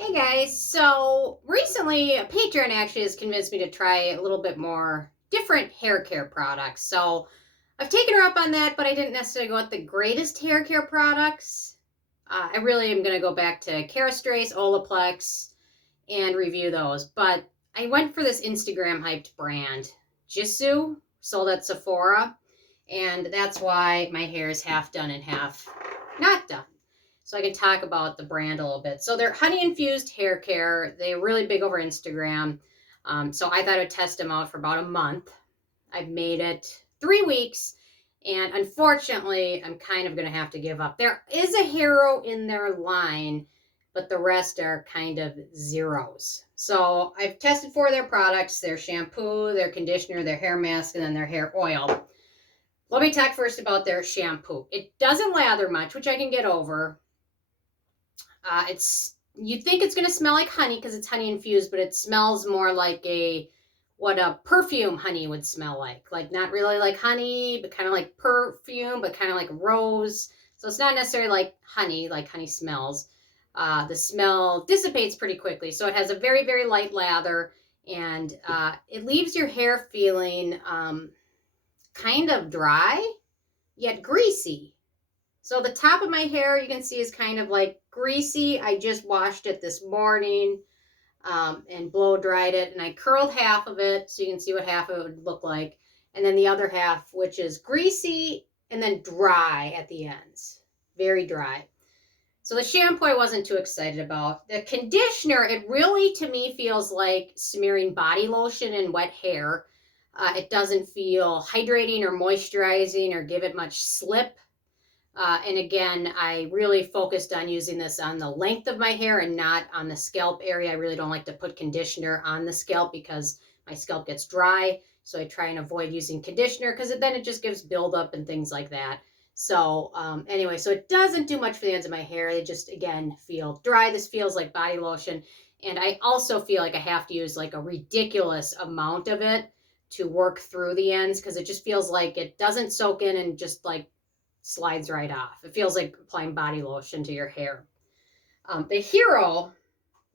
Hey guys, so recently a patron actually has convinced me to try a little bit more different hair care products. So I've taken her up on that, but I didn't necessarily go with the greatest hair care products. I really am going to go back to Cerastrace, Olaplex, and review those. But I went for this Instagram hyped brand, Gisou, sold at Sephora, and that's why my hair is half done and half not done. So I can talk about the brand a little bit. So they're honey infused hair care. They're really big over Instagram. So I thought I'd test them out for about a month. I've made it 3 weeks, and unfortunately, I'm kind of going to have to give up. There is a hero in their line, but the rest are kind of zeros. So I've tested 4 of their products: their shampoo, their conditioner, their hair mask, and then their hair oil. Let me talk first about their shampoo. It doesn't lather much, which I can get over. You think it's going to smell like honey because it's honey infused, but it smells more like what a perfume honey would smell like not really like honey, but kind of like perfume, but kind of like rose. So it's not necessarily like honey smells. The smell dissipates pretty quickly, so it has a very, very light lather, and it leaves your hair feeling kind of dry yet greasy. So the top of my hair, you can see, is kind of like greasy. I just washed it this morning and blow dried it, and I curled half of it so you can see what half of it would look like. And then the other half, which is greasy and then dry at the ends, very dry. So the shampoo I wasn't too excited about. The conditioner, it really to me feels like smearing body lotion in wet hair. It doesn't feel hydrating or moisturizing or give it much slip. And again, I really focused on using this on the length of my hair and not on the scalp area. I really don't like to put conditioner on the scalp because my scalp gets dry. So I try and avoid using conditioner because then it just gives buildup and things like that. So anyway, so it doesn't do much for the ends of my hair. They just, again, feel dry. This feels like body lotion. And I also feel like I have to use like a ridiculous amount of it to work through the ends because it just feels like it doesn't soak in and just like slides right off. It feels like applying body lotion to your hair. The hero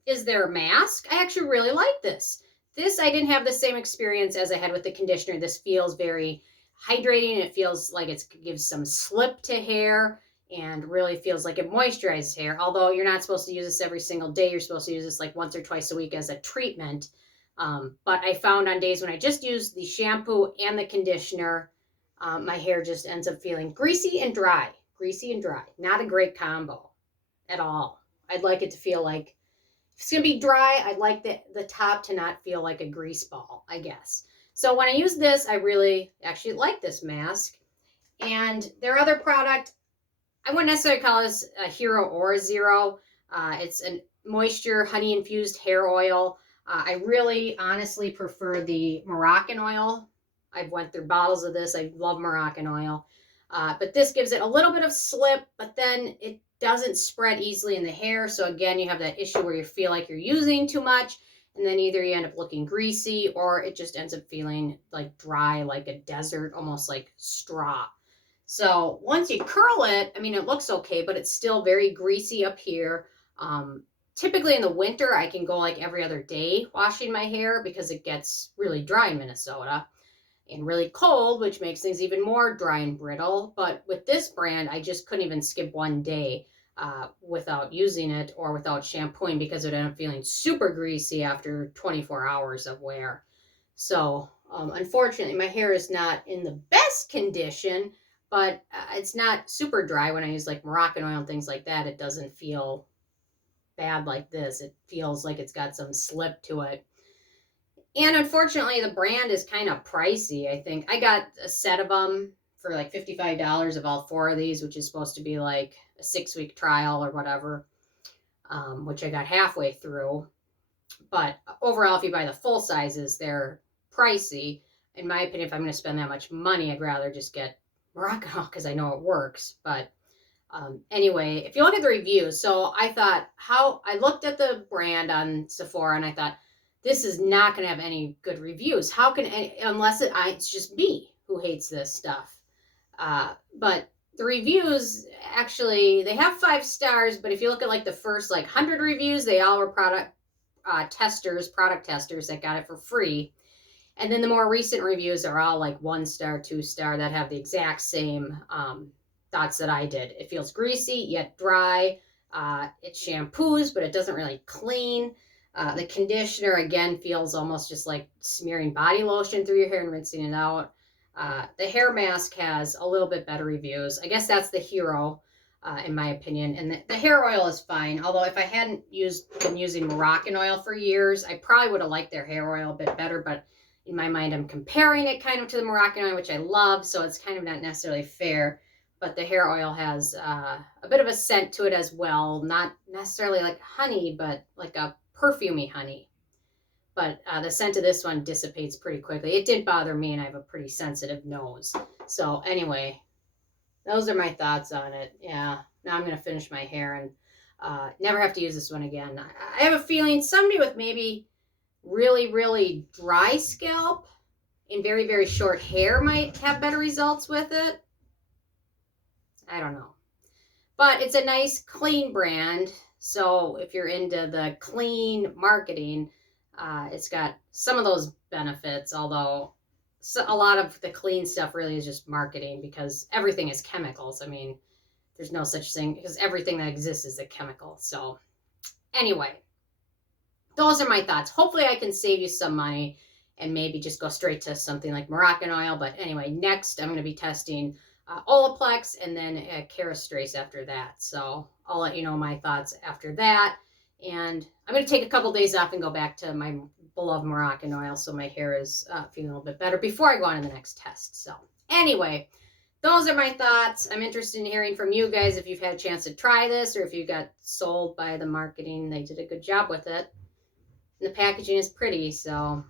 is their mask. I actually really like this. This, I didn't have the same experience as I had with the conditioner. This feels very hydrating. It feels like it gives some slip to hair and really feels like it moisturizes hair. Although you're not supposed to use this every single day. You're supposed to use this like once or twice a week as a treatment. But I found on days when I just used the shampoo and the conditioner, my hair just ends up feeling greasy and dry. Greasy and dry. Not a great combo at all. I'd like it to feel like, if it's going to be dry, I'd like the top to not feel like a grease ball, I guess. So when I use this, I really actually like this mask. And their other product, I wouldn't necessarily call this a hero or a zero. It's a moisture honey infused hair oil. I really honestly prefer the Moroccan oil. I've went through bottles of this. I love Moroccan oil. But this gives it a little bit of slip, but then it doesn't spread easily in the hair. So again, you have that issue where you feel like you're using too much, and then either you end up looking greasy or it just ends up feeling like dry, like a desert, almost like straw. So once you curl it, I mean, it looks okay, but it's still very greasy up here. Typically in the winter, I can go like every other day washing my hair because it gets really dry in Minnesota and really cold, which makes things even more dry and brittle. But with this brand, I just couldn't even skip one day without using it or without shampooing because it ended up feeling super greasy after 24 hours of wear. So unfortunately, my hair is not in the best condition, but it's not super dry. When I use like Moroccan oil and things like that, it doesn't feel bad like this. It feels like it's got some slip to it. And unfortunately, the brand is kind of pricey. I think I got a set of them for like $55 of all 4 of these, which is supposed to be like a 6-week trial or whatever, which I got halfway through. But overall, if you buy the full sizes, they're pricey. In my opinion, if I'm going to spend that much money, I'd rather just get Moroccan oil because I know it works. But anyway, if you look at the reviews, so I looked at the brand on Sephora and I thought, this is not going to have any good reviews. Unless it's just me who hates this stuff. But the reviews, actually, they have 5 stars, but if you look at like the first like 100 reviews, they all were product testers that got it for free. And then the more recent reviews are all like 1 star, 2 star that have the exact same thoughts that I did. It feels greasy yet dry. It shampoos, but it doesn't really clean. The conditioner, again, feels almost just like smearing body lotion through your hair and rinsing it out. The hair mask has a little bit better reviews. I guess that's the hero, in my opinion. And the hair oil is fine. Although if I hadn't been using Moroccan oil for years, I probably would have liked their hair oil a bit better. But in my mind, I'm comparing it kind of to the Moroccan oil, which I love. So it's kind of not necessarily fair. But the hair oil has a bit of a scent to it as well. Not necessarily like honey, but like a perfumey honey. But the scent of this one dissipates pretty quickly. It didn't bother me, and I have a pretty sensitive nose. So anyway, those are my thoughts on it. Yeah, now I'm going to finish my hair and never have to use this one again. I have a feeling somebody with maybe really, really dry scalp and very, very short hair might have better results with it. I don't know. But it's a nice, clean brand. So if you're into the clean marketing, it's got some of those benefits, although a lot of the clean stuff really is just marketing because everything is chemicals. I mean, there's no such thing because everything that exists is a chemical. So anyway, those are my thoughts. Hopefully I can save you some money and maybe just go straight to something like Moroccan oil. But anyway, next I'm going to be testing Olaplex and then Kerastrace after that. So I'll let you know my thoughts after that. And I'm going to take a couple days off and go back to my beloved Moroccan oil so my hair is feeling a little bit better before I go on to the next test. So anyway, those are my thoughts. I'm interested in hearing from you guys if you've had a chance to try this or if you got sold by the marketing. They did a good job with it. And the packaging is pretty. So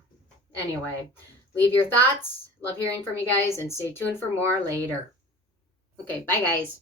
anyway, leave your thoughts. Love hearing from you guys and stay tuned for more later. Okay, bye guys.